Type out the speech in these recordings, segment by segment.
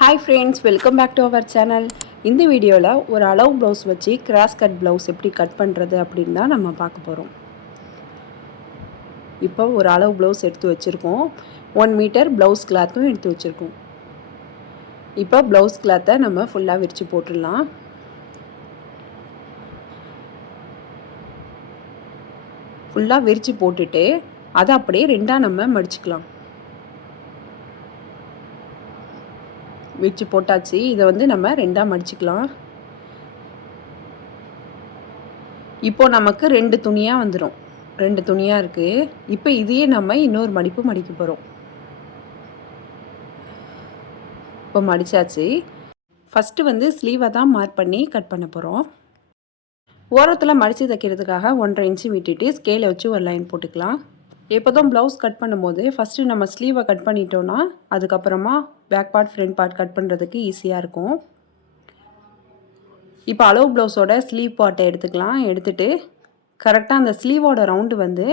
Hi friends, welcome back to our channel. இந்த வீடியோவில் ஒரு அளவு ப்ளவுஸ் வச்சு கிராஸ் கட் ப்ளவுஸ் எப்படி கட் பண்ணுறது அப்படின்னு தான் நம்ம பார்க்க போகிறோம். இப்போ ஒரு அளவு ப்ளவுஸ் எடுத்து வச்சுருக்கோம். 1 மீட்டர் ப்ளவுஸ் கிளாத்தும் எடுத்து வச்சுருக்கோம். இப்போ ப்ளவுஸ் கிளாத்தை நம்ம ஃபுல்லாக விரித்து போட்டுடலாம். ஃபுல்லாக விரித்து போட்டுட்டு அதை அப்படியே ரெண்டாக நம்ம மடிச்சுக்கலாம். விரிச்சு போட்டாச்சு. இதை நம்ம ரெண்டாக மடிச்சுக்கலாம். இப்போ நமக்கு 2 துணியாக வந்துடும். 2 துணியாக இருக்குது. இப்போ இதையே நம்ம இன்னொரு மடிப்பு மடிக்க போகிறோம். இப்போ மடித்தாச்சு. ஃபஸ்ட்டு ஸ்லீவை தான் மார்க் பண்ணி கட் பண்ண போகிறோம். ஓரத்தில் மடித்து தைக்கிறதுக்காக 1.5 இன்ச்சு விட்டுட்டு ஸ்கேலை வச்சு ஒரு லைன் போட்டுக்கலாம். எப்போதும் ப்ளவுஸ் கட் பண்ணும்போது ஃபஸ்ட்டு நம்ம ஸ்லீவை கட் பண்ணிட்டோன்னா அதுக்கப்புறமா back part front part cut பண்ணுறதுக்கு ஈஸியாக இருக்கும். இப்போ அளவு ப்ளவுஸோட ஸ்லீவ் பார்ட்டை எடுத்துக்கலாம். எடுத்துகிட்டு கரெக்டாக அந்த ஸ்லீவோட ரவுண்டு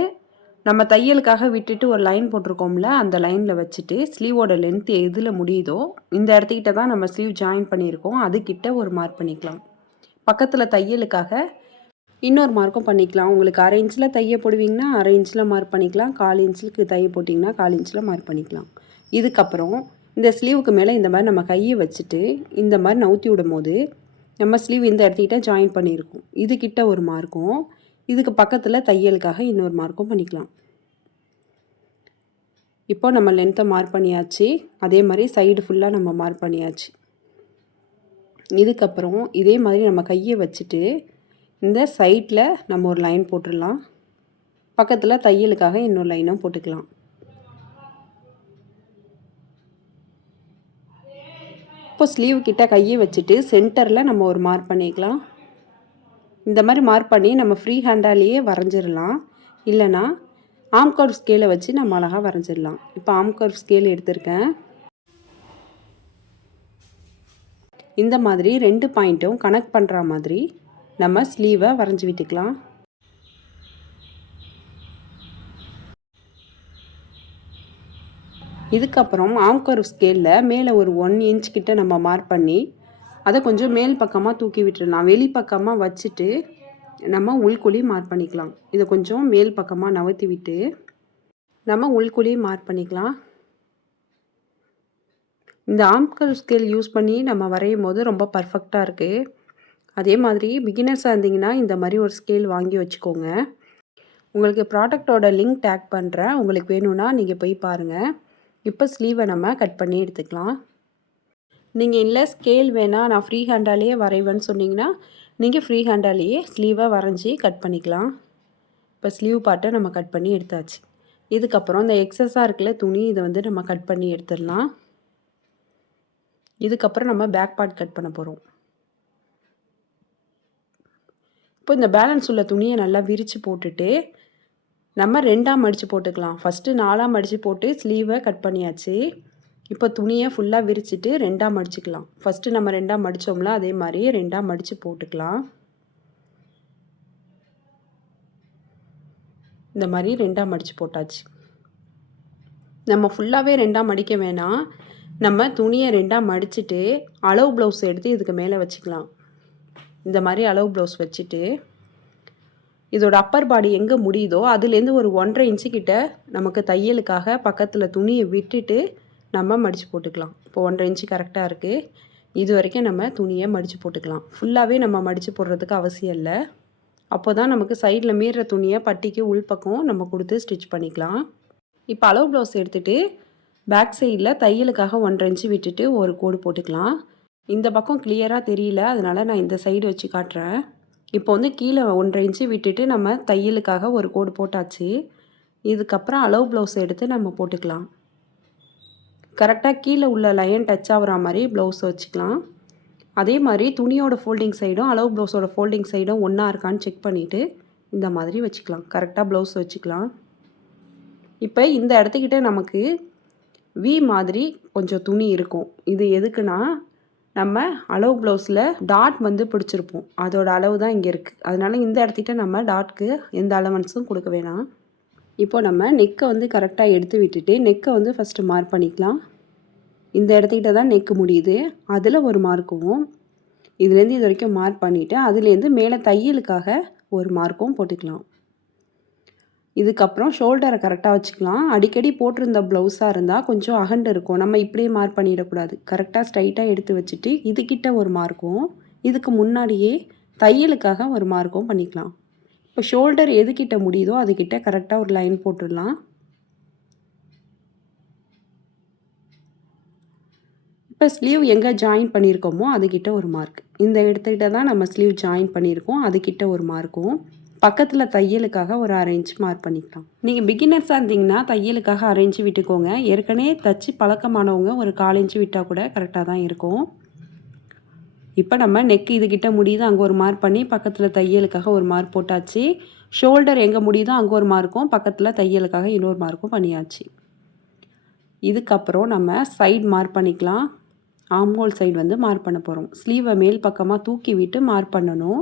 நம்ம தையலுக்காக விட்டுட்டு ஒரு லைன் போட்டிருக்கோம்ல, அந்த லைனில் வச்சுட்டு ஸ்லீவோட லென்த் எதில் முடியுதோ இந்த இடத்துக்கிட்ட தான் நம்ம ஸ்லீவ் ஜாயின் பண்ணியிருக்கோம், அதுக்கிட்ட ஒரு மார்க் பண்ணிக்கலாம். பக்கத்தில் தையலுக்காக இன்னொரு மார்க்கும் பண்ணிக்கலாம். உங்களுக்கு 1/2 இன்ச்சில் தைய போடுவீங்கன்னா 1/2 இன்ச்சில் மார்க் பண்ணிக்கலாம். 1/4 இன்ச்சுக்கு தைய போட்டிங்கன்னா 1/4 இன்ச்சில் மார்க் பண்ணிக்கலாம். இதுக்கப்புறம் இந்த ஸ்லீவுக்கு மேலே இந்த மாதிரி நம்ம கையை வச்சுட்டு இந்த மாதிரி நவுத்தி விடும் போது நம்ம ஸ்லீவ் இந்த இடத்துக்கிட்ட ஜாயின் பண்ணியிருக்கோம். இதுக்கிட்ட ஒரு மார்க்கும், இதுக்கு பக்கத்தில் தையலுக்காக இன்னொரு மார்க்கும் பண்ணிக்கலாம். இப்போ நம்ம லென்த்தை மார்க் பண்ணியாச்சு. அதே மாதிரி சைடு ஃபுல்லாக நம்ம மார்க் பண்ணியாச்சு. இதுக்கப்புறம் இதே மாதிரி நம்ம கையை வச்சுட்டு இந்த சைடில் நம்ம ஒரு லைன் போட்டுடலாம். பக்கத்தில் தையலுக்காக இன்னொரு லைனும் போட்டுக்கலாம். இப்போ ஸ்லீவ் கிட்ட கையை வச்சுட்டு சென்டரில் நம்ம ஒரு மார்க் பண்ணிக்கலாம். இந்த மாதிரி மார்க் பண்ணி நம்ம ஃப்ரீ ஹேண்டாலேயே வரைஞ்சிடலாம். இல்லைனா ஆம் கர்வ் ஸ்கேலை வச்சு நம்ம அழகாக வரைஞ்சிடலாம். இப்போ ஆம் கர்வ் ஸ்கேல் எடுத்திருக்கேன். இந்த மாதிரி 2 பாயிண்ட்டும் கனெக்ட் பண்ணுற மாதிரி நம்ம ஸ்லீவை வரைஞ்சி விட்டுக்கலாம். இதுக்கப்புறம் ஆம் கர்வ் ஸ்கேலில் மேலே ஒரு 1 இன்ச் கிட்ட நம்ம மார்க் பண்ணி அதை கொஞ்சம் மேல் பக்கமாக தூக்கி விட்டுடலாம். வெளி பக்கமாக வச்சுட்டு நம்ம உள்குழி மார்க் பண்ணிக்கலாம். இதை கொஞ்சம் மேல் பக்கமாக நகர்த்தி விட்டு நம்ம உள்குழி மார்க் பண்ணிக்கலாம். இந்த ஆம் கர்வ் ஸ்கேல் யூஸ் பண்ணி நம்ம வரையும் போது ரொம்ப பர்ஃபெக்டாக இருக்குது. அதே மாதிரி பிகினர்ஸாக இருந்தீங்கன்னா இந்த மாதிரி ஒரு ஸ்கேல் வாங்கி வச்சுக்கோங்க. உங்களுக்கு ப்ராடக்டோட லிங்க் டேக் பண்ணுறேன். உங்களுக்கு வேணும்னா நீங்கள் போய் பாருங்கள். இப்போ ஸ்லீவை நம்ம கட் பண்ணி எடுத்துக்கலாம். நீங்கள் இல்லை ஸ்கேல் வேணால் நான் ஃப்ரீ ஹேண்டாலேயே வரைவேன்னு சொன்னிங்கன்னா நீங்கள் ஃப்ரீ ஹேண்டாலேயே ஸ்லீவை வரைஞ்சி கட் பண்ணிக்கலாம். இப்போ ஸ்லீவ் பார்ட்டை நம்ம கட் பண்ணி எடுத்தாச்சு. இதுக்கப்புறம் இந்த எக்ஸஸாக இருக்குல்ல துணி, இதை நம்ம கட் பண்ணி எடுத்துடலாம். இதுக்கப்புறம் நம்ம பேக் பார்ட் கட் பண்ண போகிறோம். இப்போ இந்த பேலன்ஸ் உள்ள துணியை நல்லா விரித்து போட்டுட்டு நம்ம 2ஆக மடித்து போட்டுக்கலாம். ஃபஸ்ட்டு 4ஆக மடித்து போட்டு ஸ்லீவை கட் பண்ணியாச்சு. இப்போ துணியை ஃபுல்லாக விரிச்சிட்டு 2ஆக மடிச்சுக்கலாம். ஃபஸ்ட்டு நம்ம 2ஆக மடித்தோம்ல அதே மாதிரி 2ஆக மடித்து போட்டுக்கலாம். இந்த மாதிரி 2ஆக மடித்து போட்டாச்சு. நம்ம ஃபுல்லாகவே 2ஆக மடிக்க வேணாம். நம்ம துணியை 2ஆக மடிச்சுட்டு அளவு ப்ளவுஸ் எடுத்து இதுக்கு மேலே வச்சுக்கலாம். இந்த மாதிரி அளவு ப்ளவுஸ் வச்சுட்டு இதோட அப்பர் பாடி எங்கே முடியுதோ அதுலேருந்து ஒரு 1.5 இன்ச்சு கிட்ட நமக்கு தையலுக்காக பக்கத்தில் துணியை விட்டுட்டு நம்ம மடித்து போட்டுக்கலாம். இப்போ 1.5 இன்ச்சு கரெக்டாக இருக்குது. இது வரைக்கும் நம்ம துணியை மடித்து போட்டுக்கலாம். ஃபுல்லாகவே நம்ம மடித்து போடுறதுக்கு அவசியம் இல்லை. அப்போ தான் நமக்கு சைடில் மீறுற துணியை பட்டிக்கு உள்பக்கம் நம்ம கொடுத்து ஸ்டிச் பண்ணிக்கலாம். இப்போ அளவு ப்ளவுஸ் எடுத்துகிட்டு பேக் சைடில் தையலுக்காக 1.5 இன்ச்சு விட்டுட்டு ஒரு கோடு போட்டுக்கலாம். இந்த பக்கம் கிளியராக தெரியல, அதனால் நான் இந்த சைடு வச்சு காட்டுறேன். இப்போ கீழே 1.5 இன்ச்சு விட்டுட்டு நம்ம தையலுக்காக ஒரு கோடு போட்டாச்சு. இதுக்கப்புறம் அளவு ப்ளவுஸ் எடுத்து நம்ம போட்டுக்கலாம். கரெக்டாக கீழே உள்ள லைன் டச் ஆகிற மாதிரி ப்ளவுஸ் வச்சுக்கலாம். அதே மாதிரி துணியோட ஃபோல்டிங் சைடும் அளவு ப்ளவுஸோட ஃபோல்டிங் சைடும் ஒன்றா இருக்கான்னு செக் பண்ணிவிட்டு இந்த மாதிரி வச்சுக்கலாம். கரெக்டாக ப்ளவுஸ் வச்சுக்கலாம். இப்போ இந்த இடத்துக்கிட்ட நமக்கு வி மாதிரி கொஞ்சம் துணி இருக்கும். இது எதுக்குன்னா நம்ம அளவு ப்ளவுஸில் டாட் பிடிச்சிருப்போம். அதோட அளவு தான் இங்கே இருக்குது. அதனால் இந்த இடத்துக்கிட்ட நம்ம டாட்க்கு எந்த அலவன்ஸும் கொடுக்க வேணாம். இப்போ நம்ம நெக்கை கரெக்டாக எடுத்து விட்டுட்டு நெக்கை ஃபஸ்ட்டு மார்க் பண்ணிக்கலாம். இந்த இடத்துக்கிட்ட தான் நெக்கு முடியுது, அதில் ஒரு மார்க்கும், இதுலேருந்து இது வரைக்கும் மார்க் பண்ணிவிட்டு அதுலேருந்து மேலே தையலுக்காக ஒரு மார்க்கும் போட்டுக்கலாம். இதுக்கப்புறம் ஷோல்டரை கரெக்டாக வச்சுக்கலாம். அடிக்கடி போட்டிருந்த ப்ளவுஸாக இருந்தால் கொஞ்சம் அகண்டு இருக்கும். நம்ம இப்படியே மார்க் பண்ணிடக்கூடாது. கரெக்டாக ஸ்ட்ரைட்டாக எடுத்து வச்சுட்டு இதுக்கிட்ட ஒரு மார்க்கும், இதுக்கு முன்னாடியே தையலுக்காக ஒரு மார்க்கும் பண்ணிக்கலாம். இப்போ ஷோல்டர் எதுக்கிட்ட முடியுதோ அதுக்கிட்ட கரெக்டாக ஒரு லைன் போட்டுடலாம். இப்போ ஸ்லீவ் எங்கே ஜாயின் பண்ணியிருக்கோமோ அதுக்கிட்ட ஒரு மார்க். இந்த இடத்துக்கிட்ட தான் நம்ம ஸ்லீவ் ஜாயின் பண்ணியிருக்கோம், அதுக்கிட்ட ஒரு மார்க்கும், பக்கத்தில் தையலுக்காக ஒரு 1/2 இன்ச் மார்க் பண்ணிக்கலாம். நீங்கள் பிகினர்ஸாக இருந்தீங்கன்னா தையலுக்காக 1/2 இன்ச்சு விட்டுக்கோங்க. ஏற்கனவே தச்சு பழக்கமானவங்க ஒரு 1/4 இன்ச்சு விட்டால் கூட கரெக்டாக தான் இருக்கும். இப்போ நம்ம நெக் இதுக்கிட்ட முடியுது, அங்கே ஒரு மார்க் பண்ணி பக்கத்தில் தையலுக்காக ஒரு மார்க் போட்டாச்சு. ஷோல்டர் எங்கே முடியுதோ அங்கே ஒரு மார்க்கும், பக்கத்தில் தையலுக்காக இன்னொரு மார்க்கும் பண்ணியாச்சு. இதுக்கப்புறம் நம்ம சைடு மார்க் பண்ணிக்கலாம். ஆம்ஹோல் சைடு வந்து மார்க் பண்ண போகிறோம். ஸ்லீவை மேல் பக்கமாக தூக்கி விட்டு மார்க் பண்ணணும்.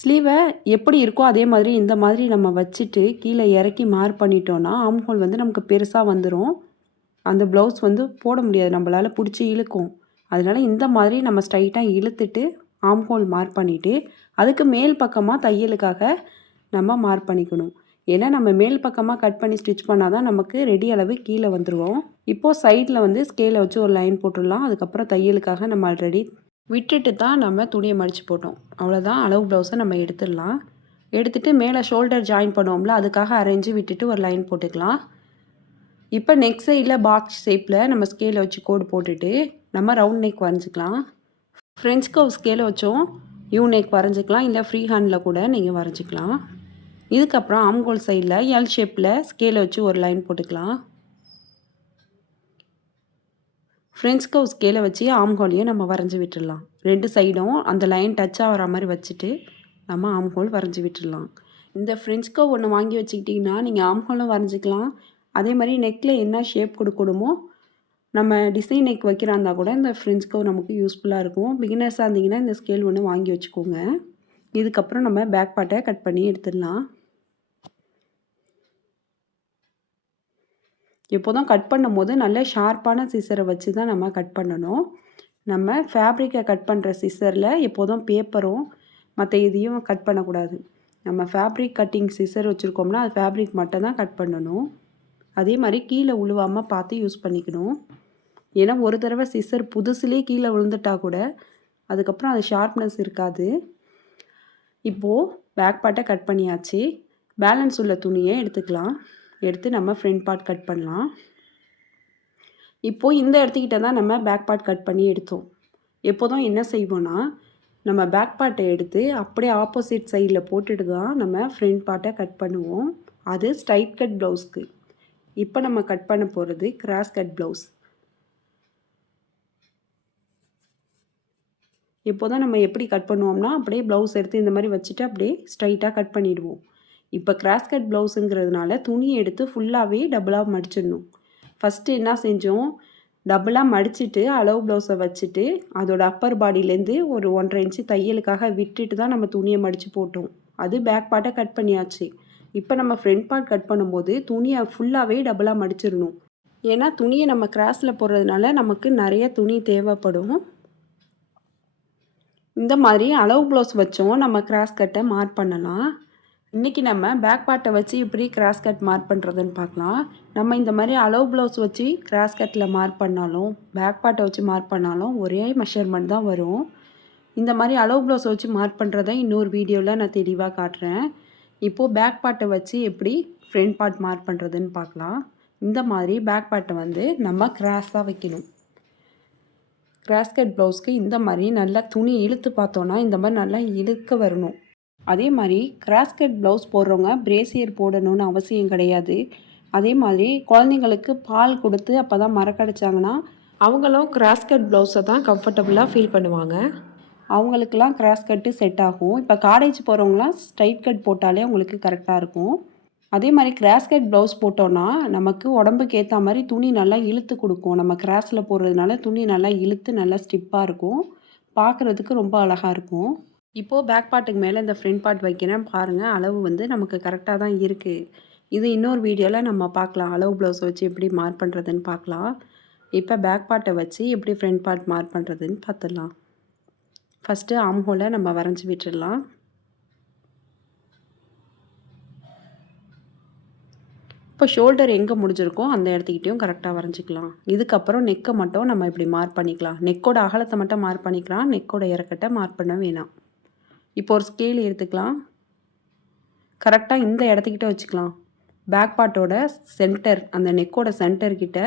ஸ்லீவை எப்படி இருக்கோ அதே மாதிரி இந்த மாதிரி நம்ம வச்சுட்டு கீழே இறக்கி மார்க் பண்ணிட்டோன்னா ஆம்ஹோல் வந்து நமக்கு பெருசாக வந்துடும். அந்த ப்ளவுஸ் வந்து போட முடியாது, நம்மளால் பிடிச்சி இழுக்கும். அதனால் இந்த மாதிரி நம்ம ஸ்ட்ரைட்டாக இழுத்துட்டு ஆம்ஹோல் மார்க் பண்ணிவிட்டு அதுக்கு மேல் பக்கமாக தையலுக்காக நம்ம மார்க் பண்ணிக்கணும். ஏன்னா நம்ம மேல் பக்கமாக கட் பண்ணி ஸ்டிச் பண்ணால் தான் நமக்கு ரெடி அளவு கீழே வந்துடுவோம். இப்போது சைடில் வந்து ஸ்கேலை வச்சு ஒரு லைன் போட்டுடலாம். அதுக்கப்புறம் தையலுக்காக நம்ம ஆல்ரெடி விட்டுட்டு தான் நம்ம துணியை மடித்து போட்டோம். அவ்வளோதான், அளவு ப்ளவுஸை நம்ம எடுத்துடலாம். எடுத்துகிட்டு மேலே ஷோல்டர் ஜாயின் பண்ணுவோம்ல, அதுக்காக 1/2 இன்ச்சு விட்டுட்டு ஒரு லைன் போட்டுக்கலாம். இப்போ நெக் சைடில் பாக்ஸ் ஷேப்பில் நம்ம ஸ்கேலை வச்சு கோடு போட்டுட்டு நம்ம ரவுண்ட் நெக் வரைஞ்சிக்கலாம். ஃப்ரெஞ்ச் கர்வ் ஸ்கேலை வச்சும் யூ நெக் வரைஞ்சிக்கலாம், இல்லை ஃப்ரீ ஹேண்டில் கூட நீங்கள் வரைஞ்சிக்கலாம். இதுக்கப்புறம் ஆம்ஹோல் சைடில் எல் ஷேப்பில் ஸ்கேலை வச்சு ஒரு லைன் போட்டுக்கலாம். ஃப்ரெஞ்ச் கர்வ் ஸ்கேலை வச்சு ஆம்ஹோலையும் நம்ம வரைஞ்சி விட்டுடலாம். 2 சைடும் அந்த லைன் டச் ஆகிற மாதிரி வச்சுட்டு நம்ம ஆம்ஹோல் வரைஞ்சி விட்டுடலாம். இந்த ஃப்ரெஞ்ச் கர்வ் ஒன்று வாங்கி வச்சுக்கிட்டிங்கன்னா நீங்கள் ஆம்ஹோலும் வரைஞ்சிக்கலாம். அதே மாதிரி நெக்கில் என்ன ஷேப் கொடுக்கணுமோ நம்ம டிசைன் நெக் வைக்கிறா இருந்தால் கூட இந்த ஃப்ரெஞ்ச் கர்வ் நமக்கு யூஸ்ஃபுல்லாக இருக்கும். பிகினர்ஸாக இருந்தீங்கன்னா இந்த ஸ்கேல் ஒன்று வாங்கி வச்சுக்கோங்க. இதுக்கப்புறம் நம்ம பேக் பார்ட்டை கட் பண்ணி எடுத்துடலாம். எப்போதும் கட் பண்ணும்போது நல்ல ஷார்ப்பான சிசரை வச்சு தான் நம்ம கட் பண்ணணும். நம்ம ஃபேப்ரிக்கை கட் பண்ணுற சிசரில் எப்போதும் பேப்பரும் மற்ற எதையும் கட் பண்ணக்கூடாது. நம்ம ஃபேப்ரிக் கட்டிங் சிசர் வச்சுருக்கோம்னா அது ஃபேப்ரிக் மட்டும் தான் கட் பண்ணணும். அதே மாதிரி கீழே உழுவாமல் பார்த்து யூஸ் பண்ணிக்கணும். ஏன்னா ஒரு தடவை சிசர் புதுசுலேயே கீழே விழுந்துட்டா கூட அதுக்கப்புறம் அது ஷார்ப்னஸ் இருக்காது. இப்போது பேக் பார்ட்டை கட் பண்ணியாச்சு. பேலன்ஸ் உள்ள துணியை எடுத்துக்கலாம். எடுத்து நம்ம ஃப்ரண்ட் பார்ட் கட் பண்ணலாம். இப்போது இந்த இடத்துக்கிட்ட தான் நம்ம பேக் பார்ட் கட் பண்ணி எடுத்தோம். எப்போதும் என்ன செய்வோன்னா நம்ம பேக் பார்ட்டை எடுத்து அப்படியே ஆப்போசிட் சைடில் போட்டுட்டு தான் நம்ம ஃப்ரண்ட் பார்ட்டை கட் பண்ணுவோம். அது ஸ்ட்ரைட் கட் ப்ளவுஸ்க்கு. இப்போ நம்ம கட் பண்ண போகிறது கிராஸ் கட் ப்ளவுஸ். எப்போதும் நம்ம எப்படி கட் பண்ணுவோம்னா அப்படியே ப்ளவுஸ் எடுத்து இந்த மாதிரி வச்சுட்டு அப்படியே ஸ்ட்ரைட்டாக கட் பண்ணிவிடுவோம். இப்போ கிராஸ் கட் ப்ளவுஸுங்கிறதுனால துணியை எடுத்து ஃபுல்லாகவே டபுளாக மடிச்சிடணும். ஃபஸ்ட்டு என்ன செஞ்சோம், டபுளாக மடிச்சுட்டு அளவு ப்ளவுஸை வச்சுட்டு அதோட அப்பர் பாடியிலேருந்து ஒரு 1/2 இன்ச்சு தையலுக்காக விட்டுட்டு தான் நம்ம துணியை மடித்து போட்டோம். அது பேக் பார்ட்டை கட் பண்ணியாச்சு. இப்போ நம்ம ஃப்ரண்ட் பார்ட் கட் பண்ணும்போது துணியை ஃபுல்லாகவே டபுளாக மடிச்சிடணும். ஏன்னா துணியை நம்ம கிராஸில் போடுறதுனால நமக்கு நிறைய துணி தேவைப்படும். இந்த மாதிரி அளவு ப்ளவுஸ் வச்சோம் நம்ம கிராஸ் கட்டை மார்க் பண்ணலாம். இன்றைக்கி நம்ம பேக் பார்ட்டை வச்சு இப்படி கிராஸ் கட் மார்க் பண்ணுறதுன்னு பார்க்கலாம். நம்ம இந்த மாதிரி அளவு ப்ளவுஸ் வச்சு கிராஸ் கட்டில் மார்க் பண்ணாலும் பேக் பார்ட்டை வச்சு மார்க் பண்ணாலும் ஒரே மெஷர்மெண்ட் தான் வரும். இந்த மாதிரி அளவு ப்ளவுஸ் வச்சு மார்க் பண்ணுறதை இன்னொரு வீடியோவில் நான் தெளிவாக காட்டுறேன். இப்போது பேக் பார்ட்டை வச்சு எப்படி ஃப்ரண்ட் பார்ட் மார்க் பண்ணுறதுன்னு பார்க்கலாம். இந்த மாதிரி பேக் பார்ட்டை வந்து நம்ம கிராஸாக வைக்கணும். கிராஸ் கட் ப்ளவுஸ்க்கு இந்த மாதிரி நல்லா துணி இழுத்து பார்த்தோன்னா இந்த மாதிரி நல்லா இழுக்க வரணும். அதே மாதிரி கிராஸ் கட் ப்ளவுஸ் போடுறவங்க பிரேசியர் போடணும்னு அவசியம் கிடையாது. அதே மாதிரி குழந்தைங்களுக்கு பால் கொடுத்து அப்போ தான் மறக்கடிச்சாங்கன்னா அவங்களும் கிராஸ் கட் ப்ளவுஸை தான் கம்ஃபர்டபுளாக ஃபீல் பண்ணுவாங்க. அவங்களுக்கெல்லாம் கிராஸ் கட்டு செட் ஆகும். இப்போ காலேஜ் போகிறவங்களாம் ஸ்ட்ரைட் கட் போட்டாலே அவங்களுக்கு கரெக்டாக இருக்கும். அதே மாதிரி கிராஸ் கட் ப்ளவுஸ் போட்டோன்னா நமக்கு உடம்புக்கு ஏற்ற மாதிரி துணி நல்லா இழுத்து கொடுக்கும். நம்ம கிராஸில் போடுறதுனால துணி நல்லா இழுத்து நல்லா ஸ்டிப்பாக இருக்கும், பார்க்குறதுக்கு ரொம்ப அழகாக இருக்கும். இப்போது பேக் பார்ட்டுக்கு மேலே இந்த ஃப்ரண்ட் பார்ட் வைக்கிறேன் பாருங்கள். அளவு வந்து நமக்கு கரெக்டாக தான் இருக்குது. இது இன்னொரு வீடியோவில் நம்ம பார்க்கலாம். அளவு ப்ளவுஸ் வச்சு எப்படி மார்க் பண்ணுறதுன்னு பார்க்கலாம். இப்போ பேக் பார்ட்டை வச்சு எப்படி ஃப்ரண்ட் பார்ட் மார்க் பண்ணுறதுன்னு பார்த்துடலாம். ஃபஸ்ட்டு ஆர்ம் ஹோலை நம்ம வரைஞ்சி விட்டுடலாம். இப்போ ஷோல்டர் எங்கே முடிஞ்சிருக்கோ அந்த இடத்துக்கிட்டையும் கரெக்டாக வரைஞ்சிக்கலாம். இதுக்கப்புறம் நெக்கை மட்டும் நம்ம இப்படி மார்க் பண்ணிக்கலாம். நெக்கோட அகலத்தை மட்டும் மார்க் பண்ணிக்கலாம். நெக்கோட இறக்கத்தை மார்க் பண்ண வேணாம். இப்போ ஒரு ஸ்கேல் எடுத்துக்கலாம். கரெக்டாக இந்த இடத்துக்கிட்ட வச்சுக்கலாம். பேக் பார்ட்டோட சென்டர், அந்த நெக்கோட சென்டர்கிட்ட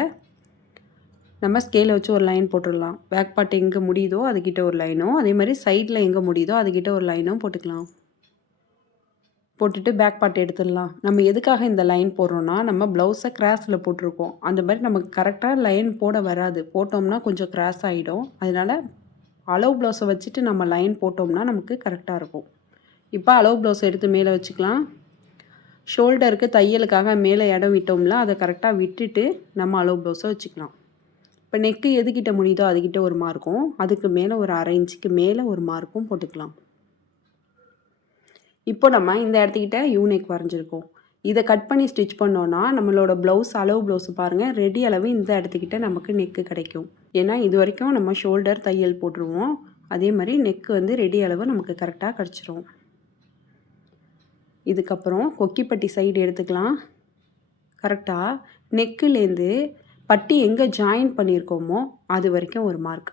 நம்ம ஸ்கேலை வச்சு ஒரு லைன் போட்டுடலாம். பேக் பார்ட் எங்கே முடியுதோ அதுக்கிட்ட ஒரு லைனும், அதே மாதிரி சைடில் எங்கே முடியுதோ அதுக்கிட்ட ஒரு லைனும் போட்டுக்கலாம். போட்டுட்டு பேக் பார்ட் எடுத்துடலாம். நம்ம எதுக்காக இந்த லைன் போடுறோன்னா, நம்ம ப்ளவுஸை கிராஸில் போட்டிருக்கோம். அந்த மாதிரி நமக்கு கரெக்டாக லைன் போட வராது. போட்டோம்னா கொஞ்சம் கிராஸ் ஆகிடும். அதனால் அளவு ப்ளவுஸை வச்சுட்டு நம்ம லைன் போட்டோம்னா நமக்கு கரெக்டாக இருக்கும். இப்போ அளவு ப்ளவுஸ் எடுத்து மேலே வச்சுக்கலாம். ஷோல்டருக்கு தையலுக்காக மேலே இடம் விட்டோம்ல, அதை கரெக்டாக விட்டுட்டு நம்ம அளவு ப்ளவுஸை வச்சுக்கலாம். இப்போ நெக்கு எதுக்கிட்ட முடியுதோ அதுக்கிட்ட ஒரு மார்க்கும், அதுக்கு மேலே ஒரு 1/2 இன்ச்சுக்கு மேலே ஒரு மார்க்கும் போட்டுக்கலாம். இப்போ நம்ம இந்த இடத்துக்கிட்ட யூனெக் வரைஞ்சிருக்கோம். இதை கட் பண்ணி ஸ்டிச் பண்ணோன்னா நம்மளோட ப்ளவுஸ் அளவு ப்ளவுஸ் பாருங்கள், ரெடி அளவு இந்த இடத்துக்கிட்ட நமக்கு நெக்கு கிடைக்கும். ஏன்னா இது வரைக்கும் நம்ம ஷோல்டர் தையல் போட்டுருவோம். அதே மாதிரி நெக்கு வந்து ரெடி அளவு நமக்கு கரெக்டாக கிடச்சிரும். இதுக்கப்புறம் கொக்கிப்பட்டி சைடு எடுத்துக்கலாம். கரெக்டாக நெக்குலேருந்து பட்டி எங்கே ஜாயின் பண்ணியிருக்கோமோ அது வரைக்கும் ஒரு மார்க்.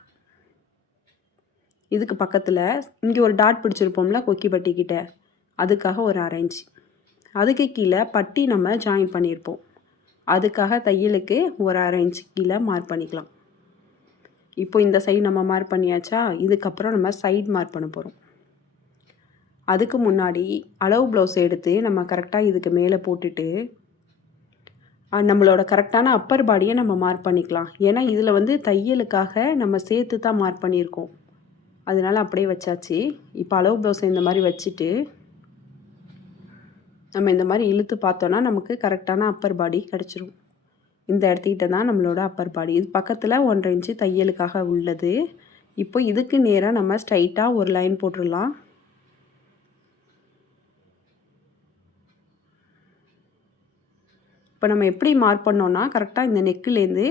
இதுக்கு பக்கத்தில் இங்கே ஒரு டாட் பிடிச்சிருப்போம்ல கொக்கிப்பட்டிக்கிட்ட, அதுக்காக ஒரு 1/2 இன்ச். அதுக்கு கீழே பட்டி நம்ம ஜாயின் பண்ணியிருப்போம். அதுக்காக தையலுக்கு ஒரு 1/2 இன்ச் கீழே மார்க் பண்ணிக்கலாம். இப்போ இந்த சைடு நம்ம மார்க் பண்ணியாச்சா? இதுக்கப்புறம் நம்ம சைடு மார்க் பண்ண போகிறோம். அதுக்கு முன்னாடி அளவு ப்ளவுஸ் எடுத்து நம்ம கரெக்டாக இதுக்கு மேலே போட்டுட்டு நம்மளோட கரெக்டான அப்பர் பாடியை நம்ம மார்க் பண்ணிக்கலாம். ஏன்னா இதில் வந்து தையலுக்காக நம்ம சேர்த்து தான் மார்க் பண்ணியிருக்கோம். அதனால் அப்படியே வச்சாச்சு. இப்போ அளவு ப்ளவுஸை இந்த மாதிரி வச்சுட்டு நம்ம இந்த மாதிரி இழுத்து பார்த்தோன்னா நமக்கு கரெக்டான அப்பர் பாடி கிடச்சிரும். இந்த இடத்துக்கிட்ட தான் நம்மளோட அப்பர் பாடி. இது பக்கத்தில் 1/2 இன்ச்சு தையலுக்காக உள்ளது. இப்போ இதுக்கு நேராக நம்ம ஸ்ட்ரைட்டாக ஒரு லைன் போட்டுடலாம். இப்போ நம்ம எப்படி மார்க் பண்ணோன்னா, கரெக்டாக இந்த நெக்குலேருந்து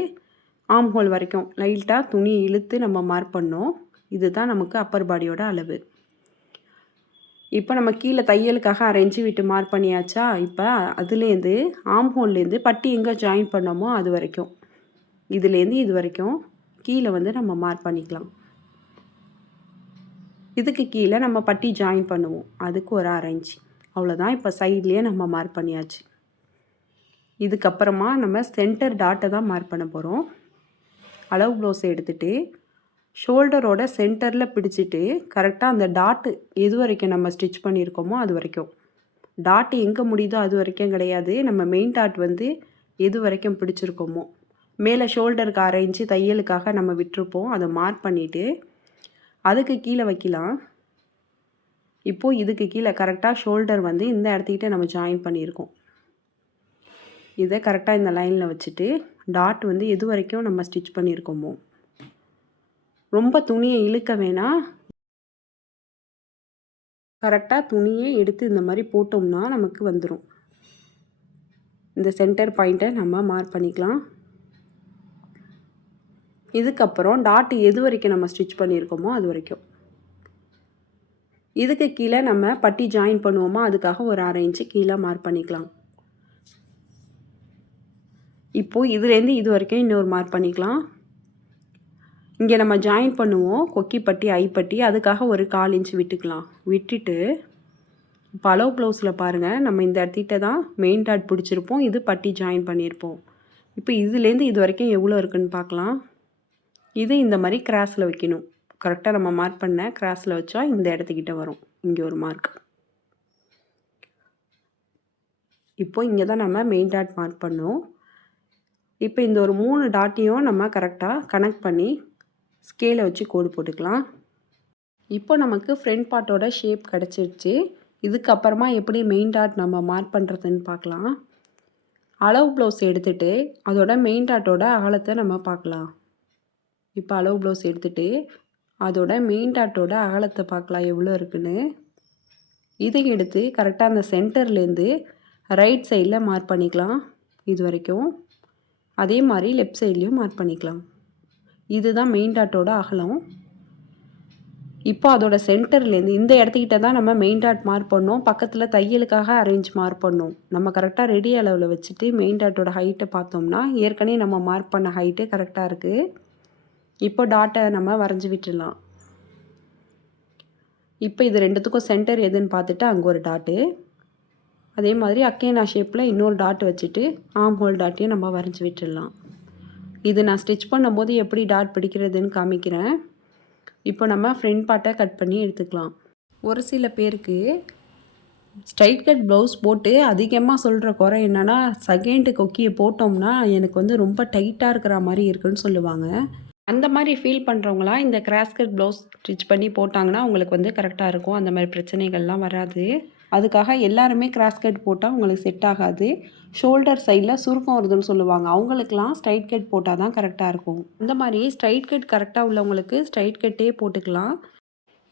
ஆர்ம் ஹோல் வரைக்கும் லைட்டாக துணி இழுத்து நம்ம மார்க் பண்ணோம். இதுதான் நமக்கு அப்பர் பாடியோட அளவு. இப்போ நம்ம கீழே தையலுக்காக 1/2 இன்ச்சு விட்டு மார்க் பண்ணியாச்சா? இப்போ அதுலேருந்து ஆர்ம் ஹோல்லேருந்து பட்டி எங்கே ஜாயின் பண்ணோமோ அது வரைக்கும், இதுலேருந்து இது வரைக்கும் கீழே வந்து நம்ம மார்க் பண்ணிக்கலாம். இதுக்கு கீழே நம்ம பட்டி ஜாயின் பண்ணுவோம். அதுக்கு ஒரு 1/2 இன்ச்சு. அவ்வளோதான். இப்போ சைட்லேயே நம்ம மார்க் பண்ணியாச்சு. இதுக்கப்புறமா நம்ம சென்டர் டாட்டை தான் மார்க் பண்ண போகிறோம். அளவு ப்ளவுஸை எடுத்துகிட்டு ஷோல்டரோட சென்டரில் பிடிச்சிட்டு கரெக்டாக அந்த டாட்டு எது வரைக்கும் நம்ம ஸ்டிச் பண்ணியிருக்கோமோ அது வரைக்கும், டாட்டு எங்கே முடியுதோ அது வரைக்கும் கிடையாது, நம்ம மெயின் டாட் வந்து எது வரைக்கும் பிடிச்சிருக்கோமோ, மேலே ஷோல்டருக்கு 1/2 இன்ச்சு தையலுக்காக நம்ம விட்டுருப்போம், அதை மார்க் பண்ணிவிட்டு அதுக்கு கீழே வைக்கலாம். இப்போது இதுக்கு கீழே கரெக்டாக ஷோல்டர் வந்து இந்த இடத்துக்கிட்ட நம்ம ஜாயின் பண்ணியிருக்கோம். இதை கரெக்டாக இந்த லைனில் வச்சுட்டு டாட் வந்து எது வரைக்கும் நம்ம ஸ்டிச் பண்ணியிருக்கோமோ, ரொம்ப துணியை இழுக்க வேணாம். கரெக்டாக துணியை எடுத்து இந்த மாதிரி போட்டோம்னா நமக்கு வந்துடும். இந்த சென்டர் பாயிண்ட்டை நம்ம மார்க் பண்ணிக்கலாம். இதுக்கப்புறம் டாட் எது வரைக்கும் நம்ம ஸ்டிச் பண்ணியிருக்கோமோ அது வரைக்கும். இதுக்கு கீழே நம்ம பட்டி ஜாயின் பண்ணுவோமா, அதுக்காக ஒரு 1/2 இன்ச்சு கீழே மார்க் பண்ணிக்கலாம். இப்போது இதுலேருந்து இது வரைக்கும் இன்னொரு மார்க் பண்ணிக்கலாம். இங்கே நம்ம ஜாயின் பண்ணுவோம் கொக்கிப்பட்டி ஐப்பட்டி, அதுக்காக ஒரு 1/4 இன்ச் விட்டுக்கலாம். விட்டுட்டு இப்போ அளவு ப்ளவுஸில் பாருங்கள், நம்ம இந்த இடத்திட்ட தான் மெயின் டாட் பிடிச்சிருப்போம், இது பட்டி ஜாயின் பண்ணியிருப்போம். இப்போ இதுலேருந்து இது வரைக்கும் எவ்வளோ இருக்குதுன்னு பார்க்கலாம். இது இந்த மாதிரி கிராஸில் வைக்கணும். கரெக்டாக நம்ம மார்க் பண்ண கிராஸில் வச்சா இந்த இடத்துக்கிட்ட வரும். இங்கே ஒரு மார்க். இப்போ இங்கே தான் நம்ம மெயின் டாட் மார்க் பண்ணோம். இப்போ இந்த ஒரு 3 டாட்டையும் நம்ம கரெக்டாக கனெக்ட் பண்ணி ஸ்கேலை வச்சு கோடு போட்டுக்கலாம். இப்போ நமக்கு ஃப்ரண்ட் பார்ட்டோட ஷேப் கிடச்சிருச்சு. இதுக்கப்புறமா எப்படி மெயின் டாட் நம்ம மார்க் பண்ணுறதுன்னு பார்க்கலாம். அளவு ப்ளவுஸ் எடுத்துகிட்டு அதோட மெயின் டாட்டோட அகலத்தை நம்ம பார்க்கலாம். இப்போ அளவு ப்ளவுஸ் எடுத்துகிட்டு அதோட மெயின் டாட்டோட அகலத்தை பார்க்கலாம் எவ்வளோ இருக்குன்னு. இதை எடுத்து கரெக்டாக அந்த சென்டர்லேருந்து ரைட் சைடில் மார்க் பண்ணிக்கலாம். இது வரைக்கும் அதே மாதிரி லெஃப்ட் சைட்லேயும் மார்க் பண்ணிக்கலாம். இதுதான் மெயின் டாட்டோட அகலம். இப்போ அதோட சென்டர்லேருந்து இந்த இடத்துக்கிட்ட தான் நம்ம மெயின் டாட் மார்க் பண்ணோம். பக்கத்தில் தையலுக்காக அரேஞ்ச் மார்க் பண்ணோம். நம்ம கரெக்டாக ரெடி அளவில் வச்சுட்டு மெயின் டாட்டோட ஹைட்டை பார்த்தோம்னா ஏற்கனவே நம்ம மார்க் பண்ண ஹைட்டு கரெக்டாக இருக்குது. இப்போ டாட்டை நம்ம வரைஞ்சி விட்டுடலாம். இப்போ இது ரெண்டுத்துக்கும் சென்டர் எதுன்னு பார்த்துட்டு அங்கே ஒரு டாட்டு, அதே மாதிரி அக்கேனா ஷேப்பில் இன்னொரு டாட் வச்சுட்டு ஆர்ம் ஹோல் டாட்டையும் நம்ம வரைஞ்சி விட்டுடலாம். இது நான் ஸ்டிச் பண்ணும்போது எப்படி டாட் பிடிக்கிறதுன்னு காமிக்கிறேன். இப்போ நம்ம ஃப்ரண்ட் பார்ட்டை கட் பண்ணி எடுத்துக்கலாம். ஒரு சில பேருக்கு ஸ்ட்ரைட் கட் ப்ளவுஸ் போட்டு அதிகமாக சொல்கிற குறை என்னென்னா, செகண்டு கொக்கியை போட்டோம்னா எனக்கு வந்து ரொம்ப டைட்டாக இருக்கிற மாதிரி இருக்குன்னு சொல்லுவாங்க. அந்த மாதிரி ஃபீல் பண்ணுறவங்களாம் இந்த கிராஸ் கட் ப்ளவுஸ் ஸ்டிச் பண்ணி போட்டாங்கன்னா உங்களுக்கு வந்து கரெக்டாக இருக்கும். அந்த மாதிரி பிரச்சனைகள்லாம் வராது. அதுக்காக எல்லாருமே கிராஸ் கட் போட்டால் உங்களுக்கு செட் ஆகாது. ஷோல்டர் சைடில் சுருக்கம் வருதுன்னு சொல்லுவாங்க. அவங்களுக்கெல்லாம் ஸ்ட்ரைட் கட் போட்டால் தான் கரெக்டாக இருக்கும். இந்த மாதிரி ஸ்ட்ரைட் கட் கரெக்டாக உள்ளவங்களுக்கு ஸ்ட்ரைட் கட்டே போட்டுக்கலாம்.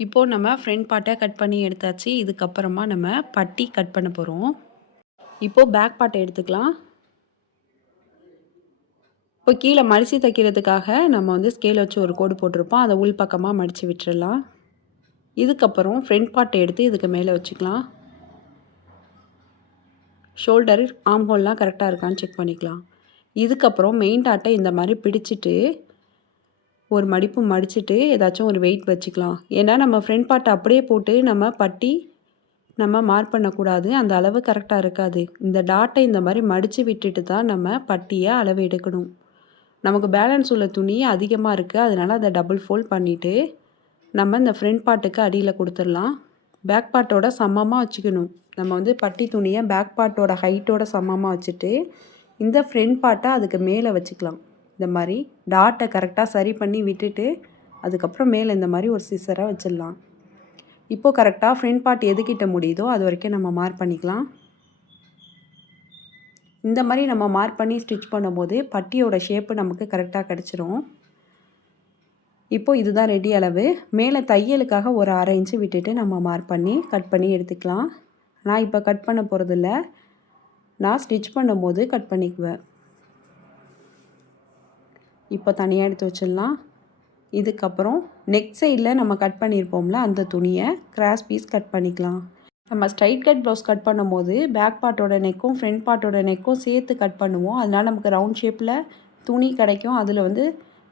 இப்போது நம்ம ஃப்ரண்ட் பார்ட்டை கட் பண்ணி எடுத்தாச்சு. இதுக்கப்புறமா நம்ம பட்டி கட் பண்ண போகிறோம். இப்போது பேக் பார்ட்டை எடுத்துக்கலாம். இப்போ கீழே மடித்து தைக்கிறதுக்காக நம்ம வந்து ஸ்கேல் வச்சு ஒரு கோடு போட்டிருப்போம். அதை உள் பக்கமாக மடித்து விட்டுறலாம். இதுக்கப்புறம் ஃப்ரண்ட் பார்ட்டை எடுத்து இதுக்கு மேலே வச்சுக்கலாம். ஷோல்டர் ஆர்ம் ஹோல்லாம் கரெக்டாக இருக்கான்னு செக் பண்ணிக்கலாம். இதுக்கப்புறம் மெயின் டாட்டை இந்த மாதிரி பிடிச்சிட்டு ஒரு மடிப்பு மடிச்சுட்டு ஏதாச்சும் ஒரு வெயிட் வச்சுக்கலாம். ஏன்னா நம்ம ஃப்ரண்ட் பார்ட்டை அப்படியே போட்டு நம்ம பட்டி நம்ம மார்க் பண்ணக்கூடாது. அந்த அளவு கரெக்டாக இருக்காது. இந்த டாட்டை இந்த மாதிரி மடித்து விட்டுட்டு தான் நம்ம பட்டியை அளவு எடுக்கணும். நமக்கு பேலன்ஸ் உள்ள துணி அதிகமாக இருக்குது. அதனால் அதை டபுள் ஃபோல்ட் பண்ணிவிட்டு நம்ம இந்த ஃப்ரண்ட் பார்ட்டுக்கு அடியில் கொடுத்துடலாம். பேக் பார்ட்டோட சமமாக வச்சுக்கணும். நம்ம வந்து பட்டி துணியை பேக் பார்ட்டோட ஹைட்டோட சமமாக வச்சுட்டு இந்த ஃப்ரண்ட் பார்ட்டை அதுக்கு மேலே வச்சுக்கலாம். இந்த மாதிரி டாட்டை கரெக்டாக சரி பண்ணி விட்டுட்டு அதுக்கப்புறம் மேலே இந்த மாதிரி ஒரு சிசரை வச்சிடலாம். இப்போது கரெக்டாக ஃப்ரண்ட் பார்ட் எதுக்கிட்ட முடியுதோ அது வரைக்கும் நம்ம மார்க் பண்ணிக்கலாம். இந்த மாதிரி நம்ம மார்க் பண்ணி ஸ்டிச் பண்ணும்போது பட்டியோட ஷேப்பு நமக்கு கரெக்டாக கிடச்சிரும். இப்போது இதுதான் ரெடி அளவு. மேலே தையலுக்காக ஒரு 1/2 இன்ச்சு விட்டுட்டு நம்ம மார்க் பண்ணி கட் பண்ணி எடுத்துக்கலாம். நான் இப்போ கட் பண்ண போகிறதில்ல, நான் ஸ்டிச் பண்ணும்போது கட் பண்ணிக்குவேன். இப்போ தனியாக எடுத்து வச்சிடலாம். இதுக்கப்புறம் நெக் சைடில் நம்ம கட் பண்ணியிருப்போம்ல அந்த துணியை கிராஸ் பீஸ் கட் பண்ணிக்கலாம். நம்ம ஸ்ட்ரைட் கட் ப்ளவுஸ் கட் பண்ணும்போது பேக் பார்ட்டோட நெக்கும் ஃப்ரண்ட் பார்ட்டோட நெக்கும் சேர்த்து கட் பண்ணுவோம். அதனால் நமக்கு ரவுண்ட் ஷேப்பில் துணி கிடைக்கும். அதில் வந்து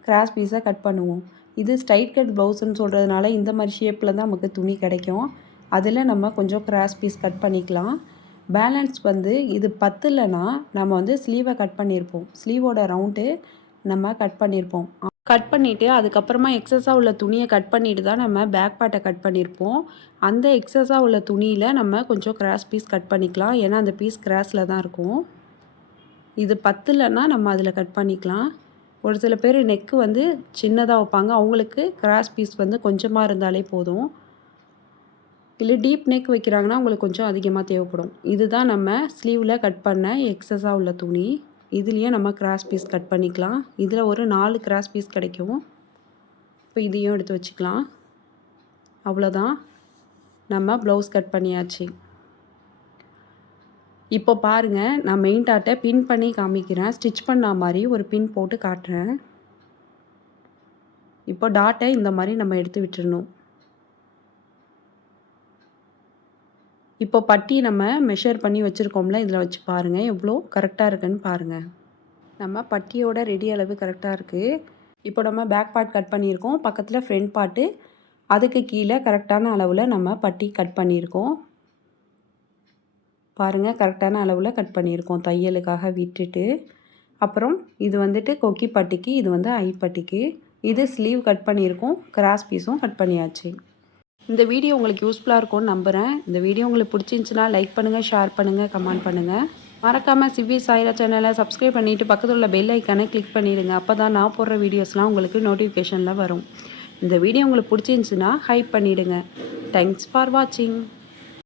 கிராஸ் பீஸாக கட் பண்ணுவோம். இது ஸ்ட்ரைட் கட் ப்ளவுஸ்ன்னு சொல்கிறதுனால இந்த மாதிரி ஷேப்பில் தான் நமக்கு துணி கிடைக்கும். அதில் நம்ம கொஞ்சம் கிராஸ் பீஸ் கட் பண்ணிக்கலாம். பேலன்ஸ் வந்து இது பத்தலைன்னா நம்ம வந்து ஸ்லீவை கட் பண்ணியிருப்போம். ஸ்லீவோட ரவுண்டு நம்ம கட் பண்ணியிருப்போம். கட் பண்ணிவிட்டு அதுக்கப்புறமா எக்ஸஸாக உள்ள துணியை கட் பண்ணிவிட்டு தான் நம்ம பேக் பார்ட்டை கட் பண்ணியிருப்போம். அந்த எக்ஸஸாக உள்ள துணியில் நம்ம கொஞ்சம் கிராஸ் பீஸ் கட் பண்ணிக்கலாம். ஏன்னா அந்த பீஸ் கிராஸில் தான் இருக்கும். இது பத்தலைன்னா நம்ம அதில் கட் பண்ணிக்கலாம். ஒரு சில பேர் நெக்கு வந்து சின்னதாக வைப்பாங்க. அவங்களுக்கு கிராஸ் பீஸ் வந்து கொஞ்சமாக இருந்தாலே போதும். இல்லை டீப் நெக் வைக்கிறாங்கன்னா அவங்களுக்கு கொஞ்சம் அதிகமாக தேவைப்படும். இதுதான் நம்ம ஸ்லீவில் கட் பண்ண எக்ஸஸாக உள்ள துணி. இதுலேயே நம்ம கிராஸ் பீஸ் கட் பண்ணிக்கலாம். இதில் ஒரு 4 கிராஸ் பீஸ் கிடைக்கும். இப்போ இதையும் எடுத்து வச்சுக்கலாம். அவ்வளோதான், நம்ம ப்ளவுஸ் கட் பண்ணியாச்சு. இப்போ பாருங்கள், நான் மெயின் டாட்டை பின் பண்ணி காமிக்கிறேன். ஸ்டிச் பண்ண மாதிரி ஒரு பின் போட்டு காட்டுறேன். இப்போ டாட்டை இந்த மாதிரி நம்ம எடுத்து விட்டுறணும். இப்போ பட்டி நம்ம மெஷர் பண்ணி வச்சுருக்கோம்ல, இதில் வச்சு பாருங்கள் எவ்வளோ கரெக்டாக இருக்குன்னு பாருங்கள். நம்ம பட்டியோட ரெடி அளவு கரெக்டாக இருக்குது. இப்போ நம்ம பேக் பார்ட் கட் பண்ணியிருக்கோம். பக்கத்தில் ஃப்ரண்ட் பார்ட்டு, அதுக்கு கீழே கரெக்டான அளவில் நம்ம பட்டி கட் பண்ணியிருக்கோம். பாருங்கள், கரெக்டான அளவில் கட் பண்ணியிருக்கோம் தையலுக்காக விட்டுட்டு. அப்புறம் இது வந்துட்டு கொக்கி பட்டிக்கு, இது வந்து ஐ பட்டிக்கு. இது ஸ்லீவ் கட் பண்ணியிருக்கோம். கிராஸ் பீஸும் கட் பண்ணியாச்சு. இந்த வீடியோ உங்களுக்கு யூஸ்ஃபுல்லாக இருக்கும்னு நம்புகிறேன். இந்த வீடியோ உங்களுக்கு பிடிச்சிருந்துச்சுன்னா லைக் பண்ணுங்கள், ஷேர் பண்ணுங்கள், கமெண்ட் பண்ணுங்கள். மறக்காமல் சிவி சாய்ரா சேனலை சப்ஸ்கிரைப் பண்ணிவிட்டு பக்கத்தில் உள்ள பெல் ஐக்கானை கிளிக் பண்ணிடுங்க. அப்போ தான் நான் போடுற வீடியோஸ்லாம் உங்களுக்கு நோட்டிஃபிகேஷனில் வரும். இந்த வீடியோ உங்களுக்கு பிடிச்சிருந்துச்சுன்னா ஹைப் பண்ணிவிடுங்க. தேங்க்ஸ் ஃபார் வாட்சிங்.